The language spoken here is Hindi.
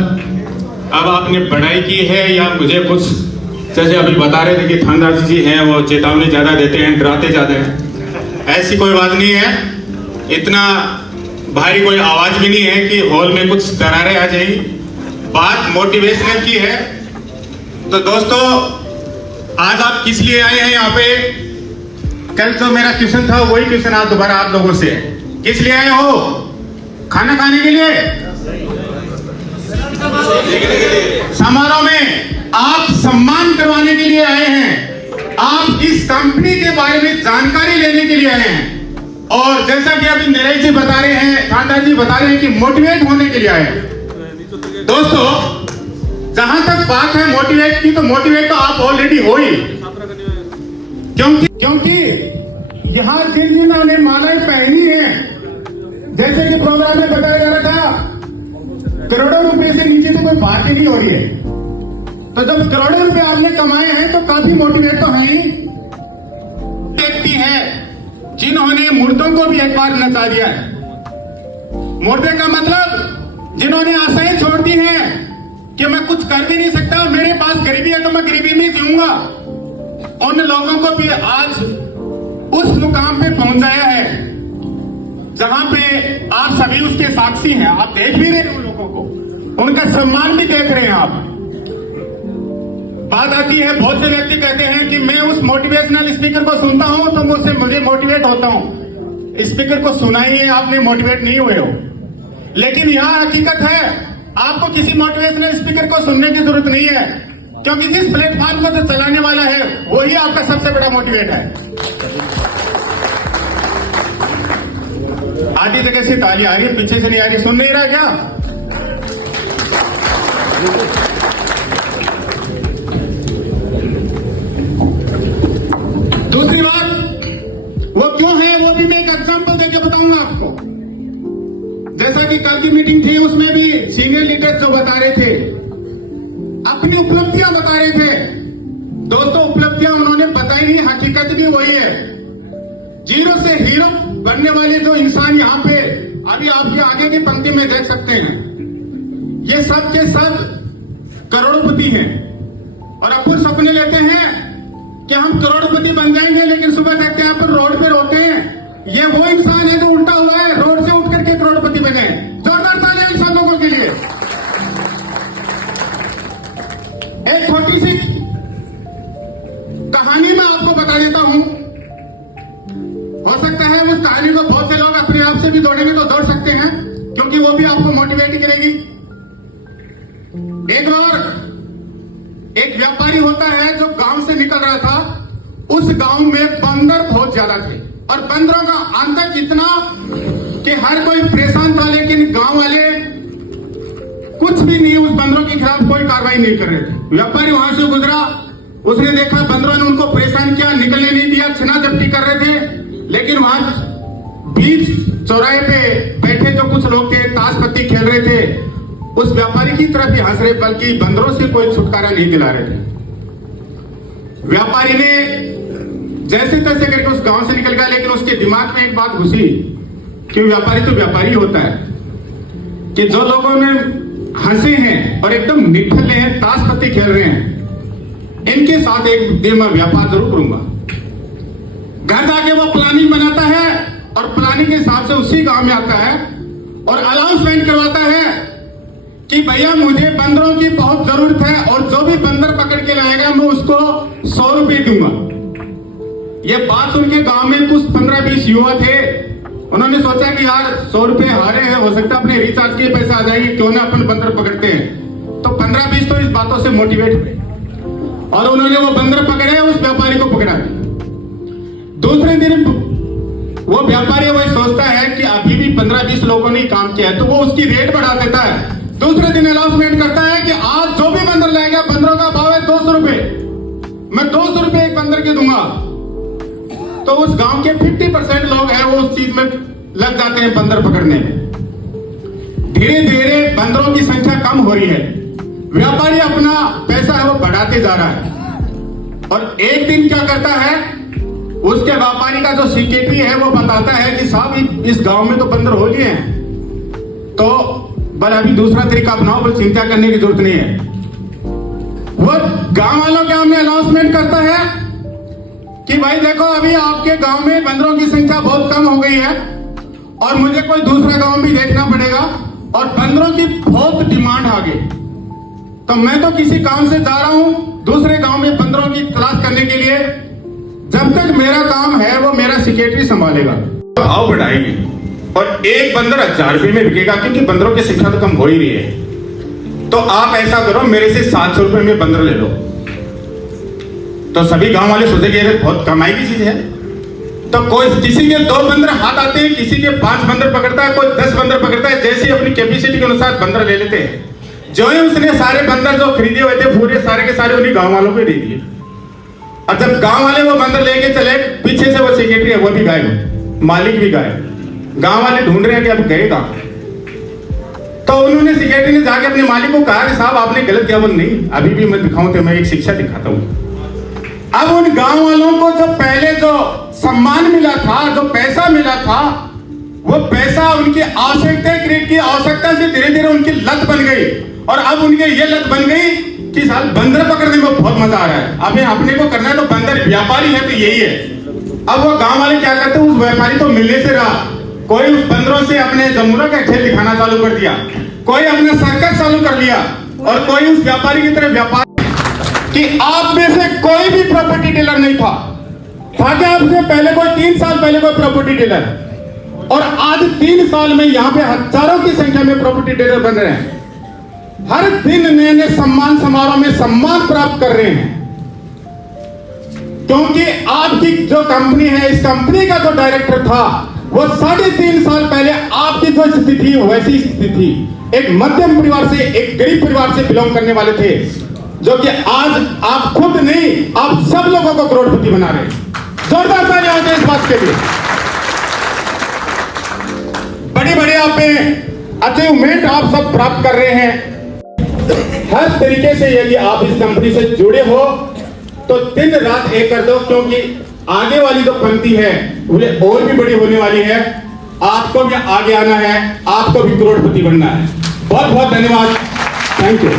अब आपने पढ़ाई की है या मुझे कुछ, जैसे अभी बता रहे थे कि थानेदार जी हैं वो चेतावनी ज़्यादा देते हैं, डराते ज़्यादा हैं, ऐसी कोई बात नहीं है। इतना भारी कोई आवाज़ भी नहीं है कि हॉल में कुछ दरारें आ जाएगी। बात मोटिवेशनल की है। तो दोस्तों, आज आप किस लिए आए हैं यहाँ पे? कल जो मेरा क्वेश्चन था वही क्वेश्चन आज दोबारा आप लोगों से है। किस लिए आए हो? खाना खाने के लिए? समारोह में आप सम्मान करवाने के लिए आए हैं। आप इस कंपनी के बारे में जानकारी लेने के लिए आए हैं। और जैसा कि अभी नरेश जी बता रहे हैं, थानेदार जी बता रहे हैं कि मोटिवेट होने के लिए आए हैं। दोस्तों, जहां तक बात है मोटिवेट की, तो मोटिवेट तो आप ऑलरेडी हो ही, क्योंकि यहाँ जिन्होंने मालाएं पहनी है, जैसे कि प्रोग्राम में बताया जा रहा था, करोड़ों रुपए से नीचे तो कोई बात ही नहीं हो रही है। तो जब करोड़ों रुपए आपने कमाए हैं तो काफी मोटिवेट तो है ही। व्यक्ति है जिन्होंने मुर्दों को भी एक बार नचा दिया है। मुर्दे का मतलब जिन्होंने आशाएं छोड़ दी हैं कि मैं कुछ कर भी नहीं सकता, मेरे पास गरीबी है तो मैं गरीबी में जीऊंगा, उन लोगों को भी आज उस मुकाम पे पहुंचाया है जहां पे आप सभी उसके साक्षी हैं। आप देख भी रहे हैं उन लोगों को, उनका सम्मान भी देख रहे हैं आप। बात आती है, बहुत से व्यक्ति कहते हैं कि मैं उस मोटिवेशनल स्पीकर को सुनता हूं तो मुझे मोटिवेट होता हूं। स्पीकर को सुना ही है आपने, मोटिवेट नहीं हुए हो। लेकिन यहां हकीकत है, आपको किसी मोटिवेशनल स्पीकर को सुनने की जरूरत नहीं है, क्योंकि जिस प्लेटफॉर्म को जो चलाने वाला है वही आपका सबसे बड़ा मोटिवेट है। आधी जगह से ताली आ रही है, पीछे से नहीं आ रही, सुन नहीं रहा क्या? दूसरी बात, वो क्यों है वो भी मैं एक एग्जांपल देके बताऊंगा आपको। जैसा कि कल की मीटिंग थी, उसमें भी सीनियर लीडर जो बता रहे थे, अपनी उपलब्धियां बता रहे थे। दोस्तों, उपलब्धियां उन्होंने बताई नहीं, हकीकत भी वही है। जीरो से हीरो बनने वाले जो इंसान यहाँ पे अभी आपके आगे की पंक्ति में देख सकते हैं, ये सब के सब करोड़पति हैं। और अपन सपने लेते हैं कि हम करोड़पति बन जाएंगे, लेकिन सुबह देखते हैं पर रोड पे रोते हैं। ये वो इंसान है जो उल्टा हुआ है, रोड से उठ करके करोड़पति बने। जोरदार तालियां इन सब लोगों के लिए। एक छोटी सी कहानी मैं आपको बता देता हूं। हो सकता है उस कहानी को बहुत से लोग अपने आप से भी जोड़ेंगे तो जोड़ सकते हैं, क्योंकि वो भी आपको मोटिवेट करेगी। एक बार एक व्यापारी होता है जो गांव से निकल रहा था। उस गांव में बंदर बहुत ज्यादा थे और बंदरों का आतंक इतना कि हर कोई परेशान था, लेकिन गांव वाले कुछ भी नहीं, उस बंदरों के खिलाफ कोई कार्रवाई नहीं कर रहे थे। व्यापारी वहां से गुजरा, उसने देखा बंदरों ने उनको परेशान किया, निकलने नहीं दिया, छीना झपटी कर रहे थे। लेकिन वहां बीच चौराहे पे बैठे जो कुछ लोग थे, ताश पत्ती खेल रहे थे, उस व्यापारी की तरफ ही हंस रहे, बल्कि बंदरों से कोई छुटकारा नहीं दिला रहे थे। व्यापारी ने जैसे तैसे करके उस गांव से निकल गया, लेकिन उसके दिमाग में एक बात घुसी कि व्यापारी तो व्यापारी होता है, कि जो लोगों ने हंसे हैं और एकदम निठल्ले हैं, ताश पत्ती खेल रहे हैं, इनके साथ एक दिन मैं व्यापार जरूर करूंगा। घर जाके वो प्लानिंग बनाता है और प्लानिंग के हिसाब से उसी गांव में आता है और अनाउंसमेंट करवाता है कि भैया मुझे बंदरों की बहुत जरूरत है और जो भी बंदर पकड़ के लाएगा मैं उसको 100 रुपए दूंगा। ये बात सुन के गांव में कुछ 15-20 युवा थे। उन्होंने सोचा कि यार 100 रुपए हारे हैं, हो सकता है अपने रिचार्ज के पैसे आ जाएंगे, क्यों ना अपन बंदर पकड़ते हैं। तो 15-20 तो इस बातों से मोटिवेट हुए और उन्होंने वो बंदर पकड़े, उस व्यापारी को पकड़ा। दूसरे दिन वो व्यापारी वही सोचता है कि अभी भी 15-20 लोगों ने काम किया है, तो वो उसकी रेट बढ़ा देता है। दूसरे दिन अनाउंसमेंट करता है कि आज जो भी बंदर लाएगा, बंदरों का भाव है 200 रुपए, मैं 200 रुपए एक बंदर के दूंगा। तो उस गांव के 50% लोग हैं वो उस चीज में लग जाते हैं, बंदर पकड़ने में। धीरे धीरे बंदरों की संख्या कम हो रही है, व्यापारी अपना पैसा है वो बढ़ाते जा रहा है। और एक दिन क्या करता है, उसके व्यापारी का जो सेक्रेटरी है वो बताता है कि साहब इस गांव में तो बंदर हो लिए हैं। तो बल अभी दूसरा तरीका अपनाओ, बल चिंता करने की जरूरत नहीं है। वो गांव वालों के सामने अनाउंसमेंट करता है कि भाई देखो अभी आपके गांव में बंदरों की संख्या बहुत कम हो गई है और मुझे कोई दूसरा गांव भी देखना पड़ेगा और बंदरों की बहुत डिमांड आ गई, तो मैं तो किसी गांव से जा रहा हूं दूसरे गांव में बंदरों की तलाश करने के लिए। जब तक मेरा काम है वो मेरा सेक्रेटरी संभालेगा। तो भाव बढ़ाएंगे और एक बंदर 1000 रुपये में बिकेगा, क्योंकि बंदरों की संख्या तो कम हो ही रही है। तो आप ऐसा करो, मेरे से 700 रुपये में बंदर ले लो। तो सभी गांव वाले सोचेंगे अरे बहुत कमाई की चीज है। तो कोई किसी के 2 बंदर हाथ आते हैं, किसी के 5 बंदर पकड़ता है, कोई 10 बंदर पकड़ता है, जैसे ही अपनी कैपेसिटी के अनुसार बंदर ले लेते हैं। जो ही उसने सारे बंदर जो खरीदे हुए थे पूरे सारे के सारे उन्हीं गांव वालों को दे दिए। और जब गांव वाले वो बंदर लेके चले, पीछे से वो सेक्रेटरी है वो भी गायब, मालिक भी गायब। गांव वाले ढूंढ रहे हैं कि अब गए कहां। तो उन्होंने सेक्रेटरी ने जाके अपने मालिक को कहा कि साहब आपने गलत किया। बोल नहीं, अभी भी मैं दिखाऊं तो मैं एक शिक्षा दिखाता हूं। अब उन गांव वालों को जो पहले जो सम्मान मिला था, जो पैसा मिला था, वो पैसा उनकी आवश्यकता क्रिएट की आवश्यकता से धीरे धीरे उनकी लत बन गई। और अब उनके ये लत बन गई कि साल बंदर पकड़ने में बहुत मजा आ रहा है। अब अपने को करना है तो बंदर व्यापारी है तो यही है। अब वो गांव वाले क्या करते हैं, उस व्यापारी तो मिलने से रहा, कोई उस बंदरों से अपने जमुना का खेल दिखाना चालू कर दिया, कोई अपना सर्कस चालू कर लिया और कोई उस व्यापारी की तरह व्यापार कि आप में से कोई भी प्रॉपर्टी डीलर नहीं था क्या आपसे पहले कोई 3 साल पहले कोई प्रॉपर्टी डीलर, और आज 3 साल में यहां पे हजारों की संख्या में प्रॉपर्टी डीलर बन रहे हैं। हर दिन नए नए सम्मान समारोह में सम्मान प्राप्त कर रहे हैं, क्योंकि आपकी जो कंपनी है, इस कंपनी का जो डायरेक्टर था वो 3.5 साल पहले आपकी जो स्थिति थी वैसी स्थिति थी। एक मध्यम परिवार से, एक गरीब परिवार से बिलोंग करने वाले थे, जो कि आज आप खुद नहीं, आप सब लोगों को करोड़पति बना रहे हैं। जोरदार ताली होते हैं इस बात के लिए। बड़ी बड़ी आप अचीवमेंट आप सब प्राप्त कर रहे हैं। हर तरीके से यदि आप इस कंपनी से जुड़े हो तो दिन रात एक कर दो, क्योंकि आगे वाली जो पंक्ति है वो और भी बड़ी होने वाली है। आपको भी आगे आना है, आपको भी करोड़पति बनना है। बहुत बहुत धन्यवाद, थैंक यू।